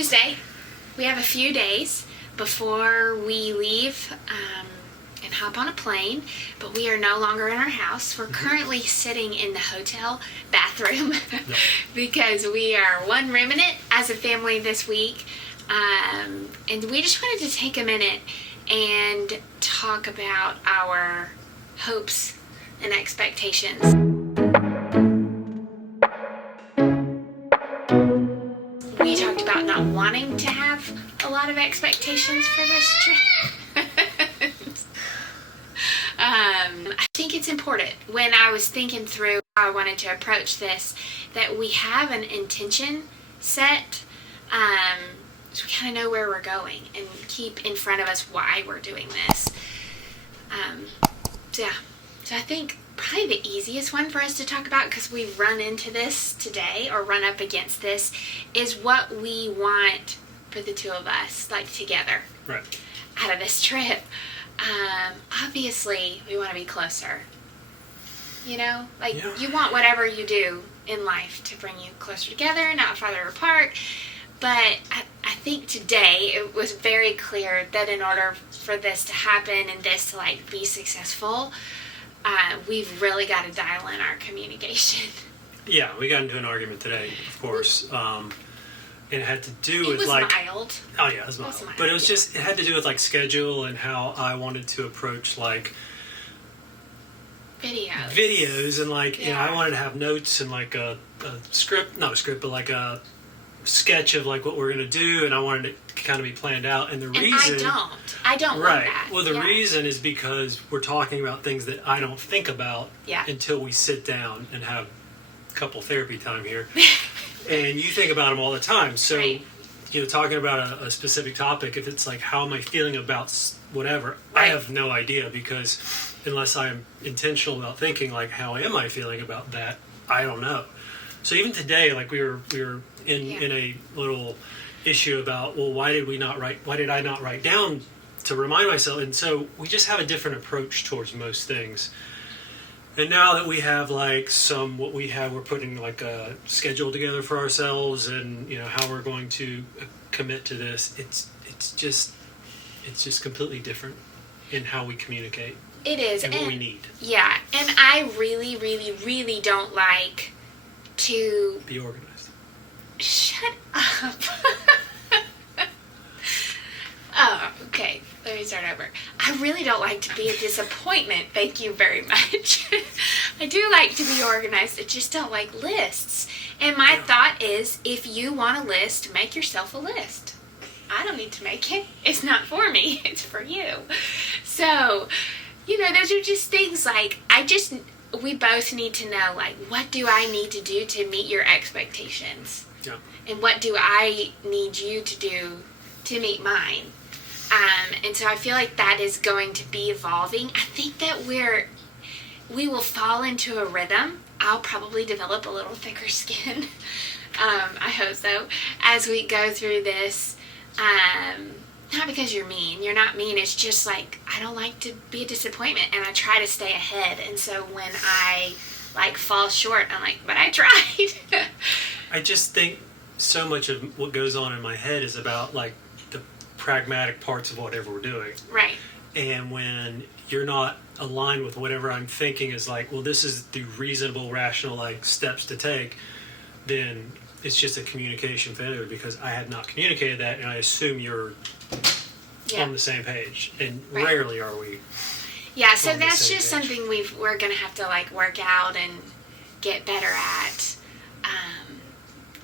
Tuesday. We have a few days before we leave and hop on a plane, but we are no longer in our house. We're currently sitting in the hotel bathroom because we are one room in it as a family this week. And we just wanted to take a minute and talk about our hopes and expectations. We talked about not wanting to have a lot of expectations for this trip. I think it's important, when I was thinking through how I wanted to approach this, that we have an intention set, so we kind of know where we're going and keep in front of us why we're doing this. So I think probably the easiest one for us to talk about, because we run into this today or run up against this, is what we want for the two of us, like together, out of this trip. Obviously we want to be closer, you want whatever you do in life to bring you closer together, not farther apart. But I think today it was very clear that in order for this to happen and this to be successful, we've really got to dial in our communication. Yeah, we got into an argument today, of course. And it had to do with mild. Oh yeah, it was mild. But it was just, it had to do with schedule and how I wanted to approach videos and I wanted to have notes and a script, not a script, but a sketch of what we're going to do, and I wanted it to kind of be planned out. And the reason I don't want that. Well, the reason is because we're talking about things that I don't think about until we sit down and have a couple therapy time here. And you think about them all the time. So, talking about a specific topic, if it's how am I feeling about whatever, I have no idea, because unless I'm intentional about thinking how am I feeling about that, I don't know. So even today, we were in a little issue about, well, why did I not write down to remind myself? And so we just have a different approach towards most things. And now that we have we're putting a schedule together for ourselves, and how we're going to commit to this. It's just completely different in how we communicate. It is, and what we need. Yeah, and I really, really, really don't like to be organized. Shut up. Oh, okay. Let me start over. I really don't like to be a disappointment. Thank you very much. I do like to be organized. I just don't like lists. And my thought is, if you want a list, make yourself a list. I don't need to make it. It's not for me. It's for you. So, those are just things we both need to know, what do I need to do to meet your expectations? Yeah. And what do I need you to do to meet mine? And so I feel like that is going to be evolving. I think that we will fall into a rhythm. I'll probably develop a little thicker skin. I hope so. As we go through this, not because you're mean. You're not mean. It's just I don't like to be a disappointment, and I try to stay ahead. And so when I fall short, I'm but I tried. I just think so much of what goes on in my head is about the pragmatic parts of whatever we're doing. Right. And when you're not aligned with whatever I'm thinking is well, this is the reasonable, rational steps to take, then it's just a communication failure, because I had not communicated that, and I assume you're on the same page, and rarely are we. Yeah, so that's just something we're going to have to work out and get better at.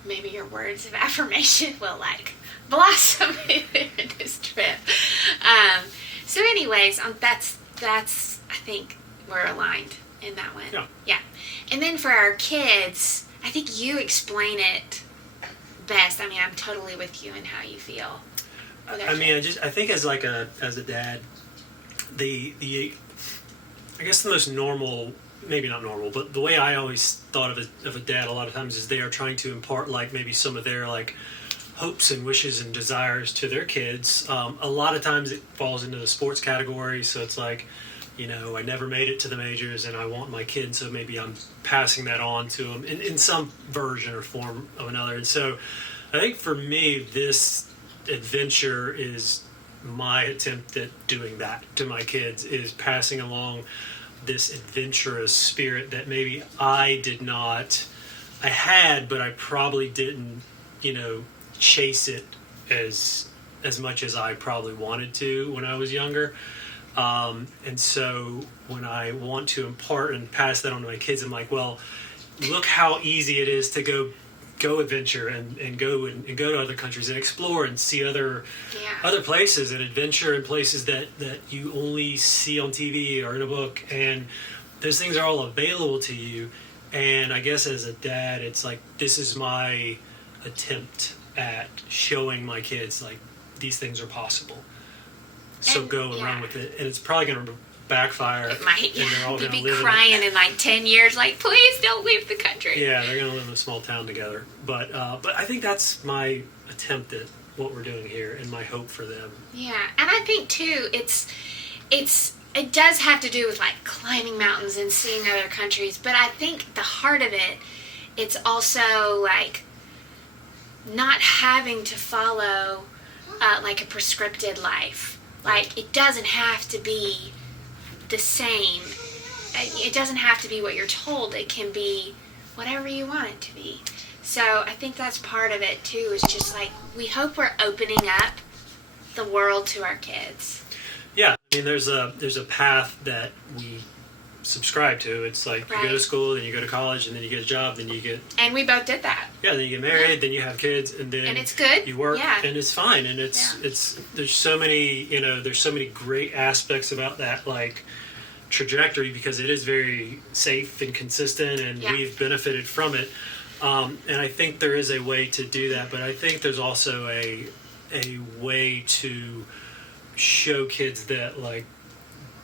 Maybe your words of affirmation will blossom in this trip. So anyways, that's I think we're aligned in that one. Yeah. And then for our kids, I think you explain it best. I mean, I'm totally with you in how you feel. I think as a dad, the I guess the most normal, maybe not normal, but the way I always thought of a dad a lot of times is they are trying to impart maybe some of their hopes and wishes and desires to their kids. A lot of times it falls into the sports category, so it's I never made it to the majors and I want my kid, so maybe I'm passing that on to them in some version or form of another. And so I think for me, this adventure is my attempt at doing that to my kids, is passing along this adventurous spirit that maybe I had, but I probably didn't, chase it as much as I probably wanted to when I was younger. And so when I want to impart and pass that on to my kids, I'm like, well, look how easy it is to go adventure and go to other countries and explore and see other places and adventure in places that you only see on TV or in a book, and those things are all available to you. And I guess as a dad, it's like, this is my attempt at showing my kids, like, these things are possible. So go and run with it. And it's probably going to backfire. It might, and they're all You'd be live crying in like 10 years, like, please don't leave the country. Yeah, they're going to live in a small town together. But I think that's my attempt at what we're doing here and my hope for them. Yeah, and I think, too, it does have to do with, like, climbing mountains and seeing other countries. But I think the heart of it, it's also, like, not having to follow, like, a prescripted life. Like, it doesn't have to be the same. It doesn't have to be what you're told. It can be whatever you want it to be. So I think that's part of it, too, is just, like, we hope we're opening up the world to our kids. Yeah, I mean, there's a path that we subscribe to. It's like, you go to school, then you go to college, and then you get a job, then you get... And we both did that. Yeah, then you get married, then you have kids, and then... And it's good. You work, and it's fine. And it's there's so many great aspects about that, like, trajectory, because it is very safe and consistent, and we've benefited from it. And I think there is a way to do that, but I think there's also a way to show kids that, like,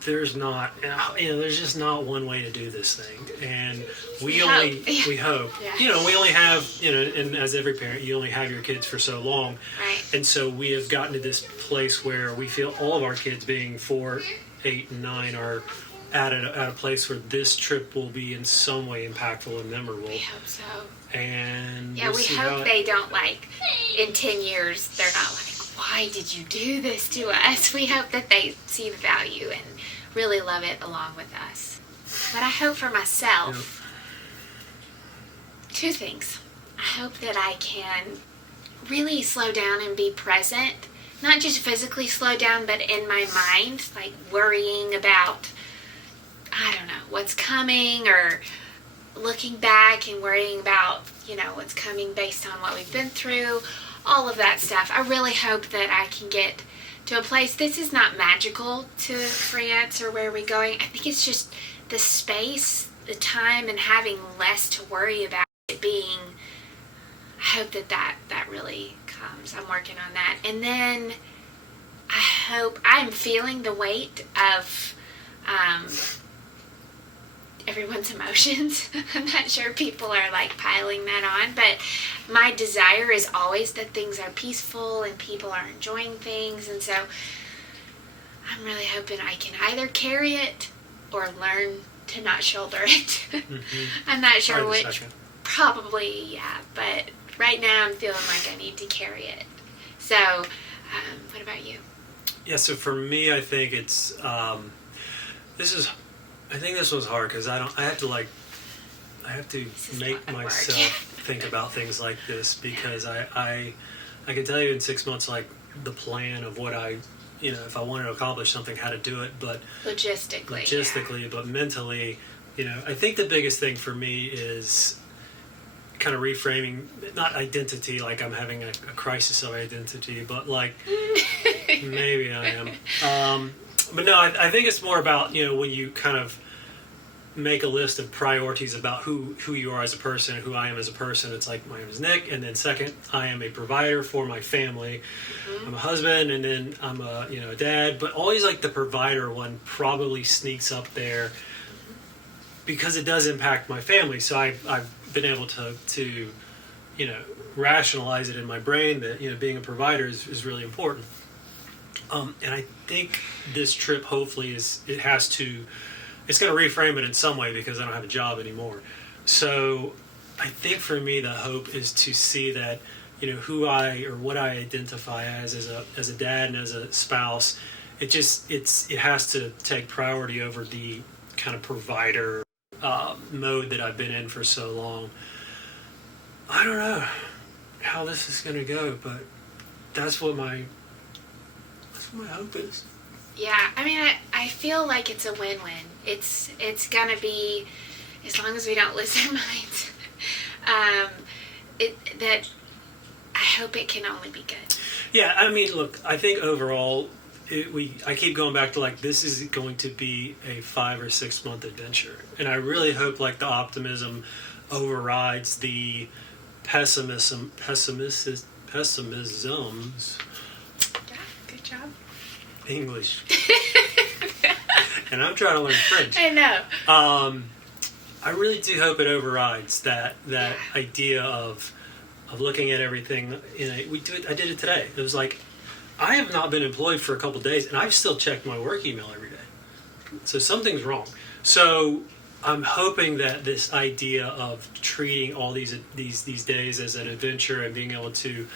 there's just not one way to do this thing, and we hope, we only have, and as every parent, you only have your kids for so long, right? And so we have gotten to this place where we feel all of our kids, being 4, 8, and 9, are at a place where this trip will be in some way impactful and memorable. We hope so. And we hope they don't, like, in 10 years, they're not like, why did you do this to us? We hope that they see the value and really love it along with us. But I hope for myself, 2 things. I hope that I can really slow down and be present. Not just physically slow down, but in my mind, like worrying about, I don't know, what's coming, or looking back and worrying about, what's coming based on what we've been through. All of that stuff. I really hope that I can get to a place. This is not magical to France or where we're going. I think it's just the space, the time, and having less to worry about it being. I hope that really comes. I'm working on that. And then I hope I'm feeling the weight of everyone's emotions. I'm not sure people are, like, piling that on, but my desire is always that things are peaceful and people are enjoying things, and so I'm really hoping I can either carry it or learn to not shoulder it. Mm-hmm. I'm not sure which. Probably, but right now I'm feeling like I need to carry it. So, what about you? Yeah, so for me, I think it's I think this one's hard because I have to make myself think about things like this, because I can tell you in 6 months, like, the plan of what if I wanted to accomplish something, how to do it, but logistically, but mentally, I think the biggest thing for me is kind of reframing, not identity, like I'm having a crisis of identity, but, like, maybe I am. But no, I think it's more about, when you kind of make a list of priorities about who you are as a person, who I am as a person. It's like, my name is Nick, and then second, I am a provider for my family. Mm-hmm. I'm a husband, and then I'm a dad. But always, like, the provider one probably sneaks up there because it does impact my family. So I've been able to rationalize it in my brain that being a provider is really important. And I think this trip, hopefully, it's going to reframe it in some way, because I don't have a job anymore. So I think for me, the hope is to see that, who I or what I identify as a dad and as a spouse. It has to take priority over the kind of provider mode that I've been in for so long. I don't know how this is going to go, but that's what my hope is. Yeah, I mean, I feel like it's a win-win. It's gonna be, as long as we don't lose our minds. That I hope it can only be good. Yeah, I mean, look, I think overall, I keep going back to like this is going to be a 5 or 6 month adventure, and I really hope like the optimism overrides the pessimisms. Yeah, good job. English. And I'm trying to learn French. I know. I really do hope it overrides that idea of looking at everything I did it today. It was like I have not been employed for a couple of days and I've still checked my work email every day. So something's wrong. So I'm hoping that this idea of treating all these days as an adventure and being able to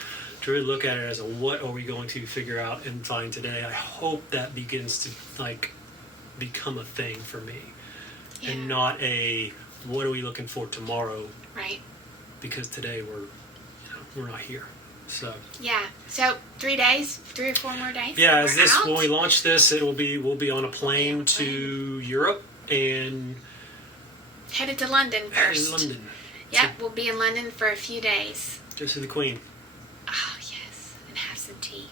really look at it as what are we going to figure out and find today, I hope that begins to like become a thing for me. Yeah. And not a what are we looking for tomorrow? Right. Because today we're not here. So yeah. So 3 days, 3 or 4 more days. Yeah, when we launch this, we'll be on a plane to Europe and headed to London first. London. Yep, so we'll be in London for a few days. Just to the Queen. Oh yes, and have some tea.